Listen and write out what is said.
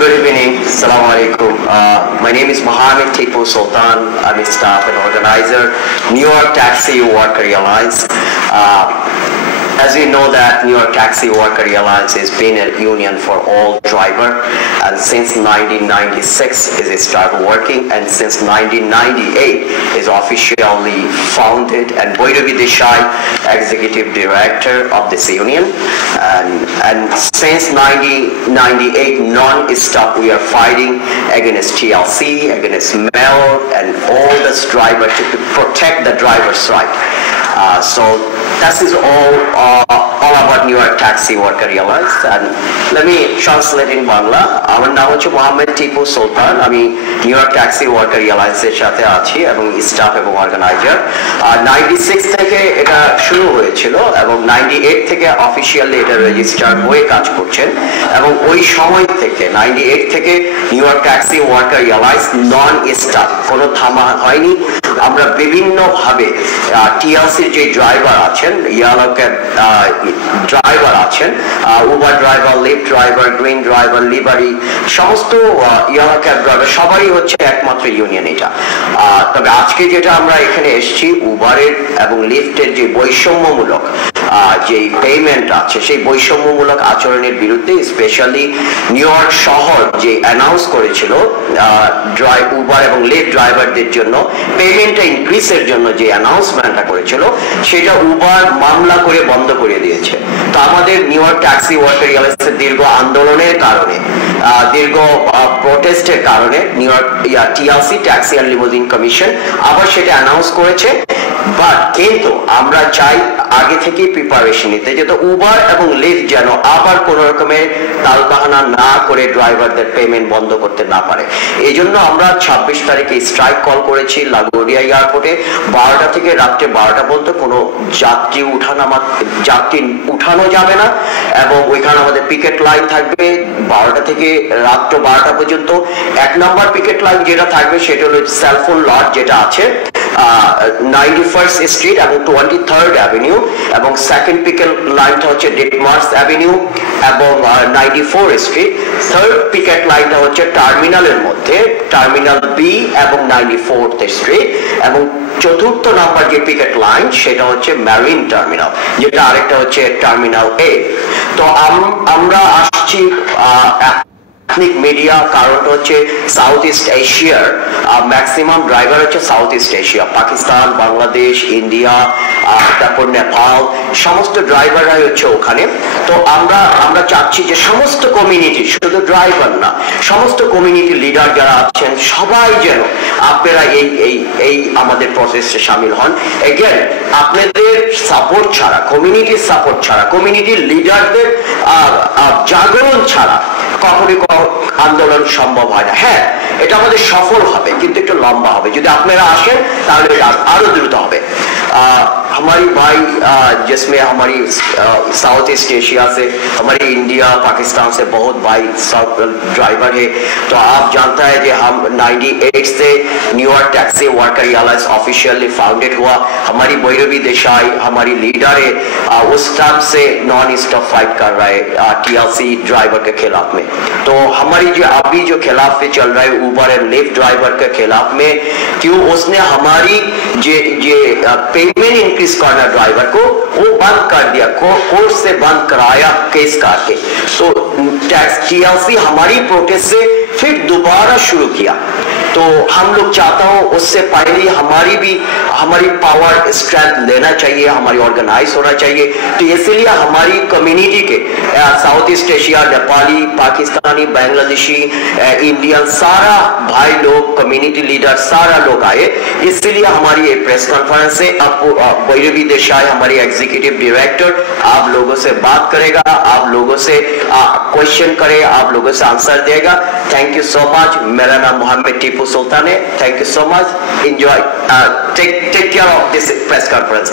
Good evening. Assalamu alaikum. My name is Mohammed Tipu Sultan. I'm a staff and organizer, New York Taxi Worker Alliance. As you know that New York Taxi Worker Alliance has been a union for all driver, and since 1996 it started working, and since 1998 is officially founded, and Bhairavi Desai, executive director of this union, and since 1998 non-stop we are fighting against TLC, against MEL, and all this driver to protect the driver's right. So that is all about New York Taxi Worker Alliance, and let me translate in Bangla. আমার নাম হচ্ছে মোহাম্মদ টিপু সুলতান। আমি new York taxi worker অ্যালায়েন্সের সাথে আছি এবং staff এবং organiser. 96 থেকে এটা শুরু হয়েছিল এবং 98 থেকে অফিসিয়ালি এটা রেজিস্টার হয়ে কাজ করছেন, এবং ওই সময় থেকে 98 থেকে new York taxi worker alliance non stop, কোনো থামা হয়নি। আমরা বিভিন্নভাবে টিএলসির যে ড্রাইভার আছেন, ইয়েলো ক্যাব ড্রাইভার আছেন, Uber driver, lift driver, green driver, লিভারি, সমস্ত ইয়েলো ক্যাব ড্রাইভার সবাই হচ্ছে একমাত্র ইউনিয়ন এটা। তবে আজকে যেটা আমরা এখানে এসেছি, উবারের এবং লিফটের যে বৈষম্যমূলক যে পেমেন্ট আছে, সেই বৈষম্যমূলক আচরণের বিরুদ্ধে, স্পেশালি নিউ ইয়র্ক শহর যে অ্যানাউন্স করেছিল উবার এবং লিফট ড্রাইভারদের জন্য পেমেন্টটা ইনক্রিজের জন্য যে অ্যানাউন্সমেন্টটা করেছিল, সেটা উবার মামলা করে বন্ধ করে দিয়েছে। তো আমাদের নিউ ইয়র্ক ট্যাক্সি ওয়ার্কার অ্যালায়েন্সের দীর্ঘ আন্দোলনের কারণে, দীর্ঘ প্রোটেস্টের কারণে new York TLC, taxi and limousine commission, আবার সেটা অ্যানাউন্স করেছে। বাট কিন্তু আমরা চাই আগে থেকে প্রিপারেশন নিতে, যাতে উবার এবং লিফট যেন আবার কোন রকমের তালবাহানা না করে ড্রাইভারদের পেমেন্ট বন্ধ করতে না পারে। এই জন্য আমরা 26 তারিখে স্ট্রাইক কল করেছি লাগোরিয়া এয়ারপোর্টে। 12টা থেকে রাত্রে 12টা পর্যন্ত কোনো যাত্রী উঠানো যাবে না, এবং ওইখানে আমাদের পিকেট লাইন থাকবে 12টা থেকে রাত্র 12টা পর্যন্ত। 1 নম্বর পিকেট লাইন যেটা থাকবে সেটা হলো সেলফোন লট যেটা আছে 91st স্ট্রিট এবং 23rd অ্যাভিনিউ, এবং সেকেন্ড পিকেট লাইনটা হচ্ছে ডেটমার্স অ্যাভিনিউ এবং 94 স্ট্রিট। থার্ড পিকেট লাইনটা হচ্ছে টার্মিনালের মধ্যে, টার্মিনাল বি এবং 94th স্ট্রিট, এবং চতুর্থ নাম্বার যে পিকেট লাইন সেটা হচ্ছে ম্যারিন টার্মিনাল, যেটা আরেকটা হচ্ছে টার্মিনাল এ। তো আমরা আসছি মিডিয়া, কারণটা হচ্ছে সাউথ ইস্ট এশিয়ার ম্যাক্সিমাম ড্রাইভার হচ্ছে south east Asia, Pakistan, Bangladesh, India, তারপর নেপাল, সমস্ত ড্রাইভাররাই হচ্ছে ওখানে। তো আমরা চাচ্ছি যে সমস্ত কমিউনিটি, শুধু ড্রাইভার না, সমস্ত কমিউনিটি লিডার যারা আছেন সবাই যেন আপনারা এই আমাদের প্রসেসে সামিল হন। এগেন, আপনাদের সাপোর্ট ছাড়া, কমিউনিটির সাপোর্ট ছাড়া, কমিউনিটি লিডারদের জাগরণ ছাড়া কখনই আন্দোলন সম্ভব হয় না। হ্যাঁ, এটা আমাদের সফল হবে, কিন্তু একটু লম্বা হবে। যদি আপনারা আসেন তাহলে এটা আরো দ্রুত হবে। हमारी भाई जिसमें हमारी साउथ ईस्ट एशिया से, हमारे इंडिया, पाकिस्तान से बहुत भाई साउथ ड्राइवर है। तो आप जानता है कि हम 98 से new York taxi worker alliance officially founded हुआ। हमारी भैरवी देसाई हमारी लीडर है, उस टाइम से नॉन स्टॉप फाइट कर रहा है टीएलसी ड्राइवर के खिलाफ में। तो हमारी जो अभी जो खिलाफ में चल रहा है उबर एंड लिफ्ट ड्राइवर के खिलाफ में, क्यों उसने हमारी जे पेमेंट इंक्रीज करना ड्राइवर को वो बंद कर दिया, कोर्ट से बंद कराया केस करके। तो टैक्स टीएलसी हमारी प्रोटेस्ट से फिर दोबारा शुरू किया। तो हम लोग चाहता हूं उससे पहले हमारी पावर स्ट्रेंथ लेना चाहिए, हमारी ऑर्गेनाइज होना चाहिए। तो इसलिए हमारी कम्युनिटी के south east Asia, Nepali, Pakistani, Bangladeshi, Indian, सारा भाई लोग, कम्युनिटी लीडर सारा लोग आए। इसलिए हमारी ये प्रेस कॉन्फ्रेंस है। अब भैरवी देसाई हमारी एग्जीक्यूटिव डायरेक्टर आप लोगों से बात करेगा, आप लोगों से क्वेश्चन करे, आप लोगों से आंसर देगा। Thank you so much. मेरा नाम मोहम्मद टीपू सुल्तान है। Thank you so much. Enjoy, take care of this press conference.